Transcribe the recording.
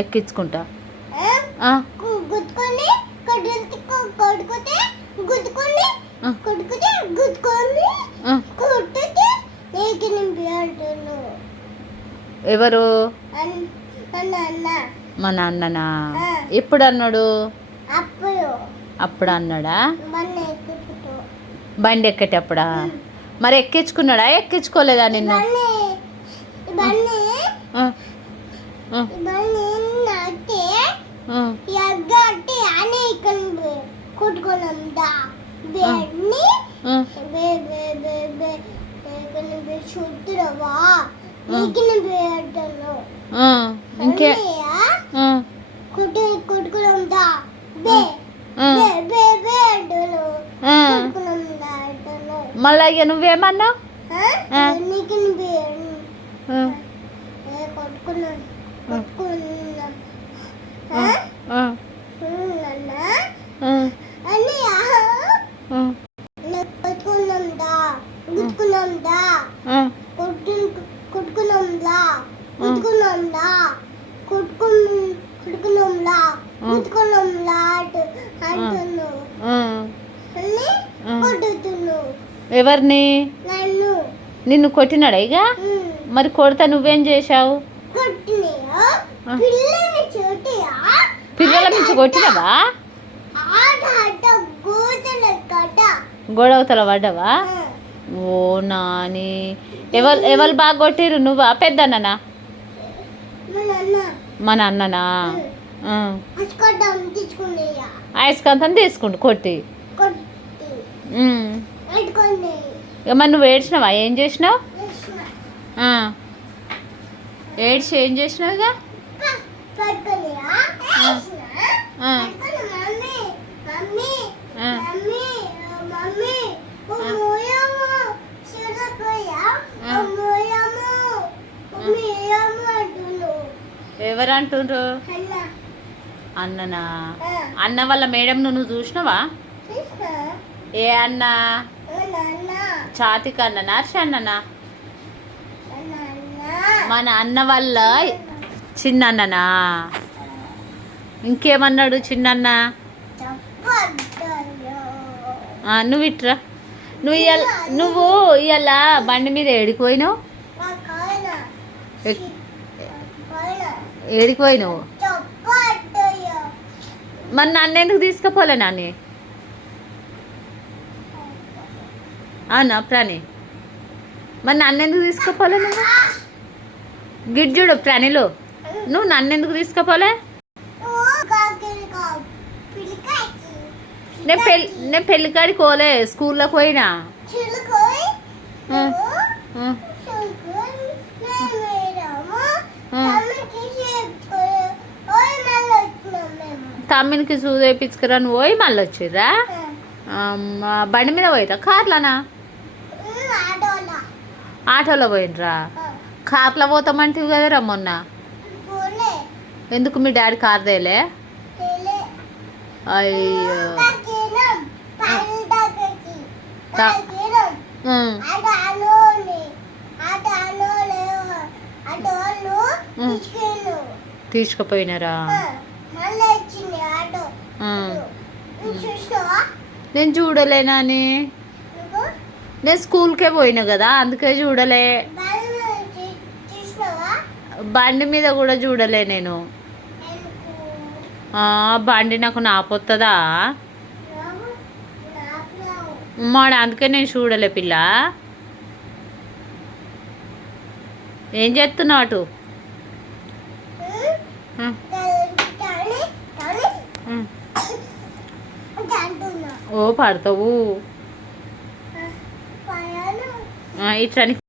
ఎక్కించుకుంటా ఎవరు మా నాన్ననా ఎప్పుడు అన్నాడు అప్పుడు అన్నాడా బండి ఎక్కేటప్పుడా మరి ఎక్కించుకున్నాడా ఎక్కించుకోలేదా నిన్ను ఇంకే మళ్ళా ఇక నువ్వేమన్నావు ఎవరిని నిన్ను కొట్టినాడా ఇక మరి కొడతా నువ్వేం చేశావు పిల్లల నుంచి కొట్టినవా గొడవతల పడ్డావా ఓ నాని ఎవరు బాగా కొట్టిరు నువ్వా పెద్దన్ననా మన అన్ననా అయస్కాంతం తీసుకుంటు కొట్టి మరి నువ్వు ఏడ్చినావా ఏం చేసినావు ఏడ్చి ఏం చేసినావు ఇక ఎవరు అంటుండ్రు అన్ననా అన్న వాళ్ళ మేడం నువ్వు చూసినావా ఏ అన్న చాతిక అన్ననా హర్ష అన్ననా మన అన్న వాళ్ళ చిన్న అన్ననా ఇంకేమన్నాడు చిన్నన్న నువ్వు ఇట్రా నువ్వు ఇవాళ బండి మీద ఏడికిపోయినావు ఏడికిపోయినావు మరి నన్ను ఎందుకు తీసుకుపోలే నాని అవునా ప్రాణి మరి నన్ను ఎందుకు తీసుకుపోలే నువ్వు గిడ్జుడు ప్రాణిలో నువ్వు నన్ను ఎందుకు తీసుకుపోలే నేను పెళ్ళికాడికి పోలే స్కూల్లోకి పోయినా తమ్మినికి చూదేపించుకురా నువ్వు పోయి మళ్ళీ వచ్చిర్రా బండి మీద పోయిరా కార్లనా ఆటోలో పోయినరా కార్లో పోతామంటివి కదరా మొన్న ఎందుకు మీ డాడీ కార్ తేలే అయ్యో తీసుకుపోయినారా నేను చూడలేనా అని నేను స్కూల్కే పోయినా కదా అందుకే చూడలే బండి మీద కూడా చూడలే నేను బండి నాకు నాపొస్తుందా మాడ అందుకే నేను చూడలే పిల్ల ఏం చేస్తున్నావు అటు ఓ పడతావు ఇట్లా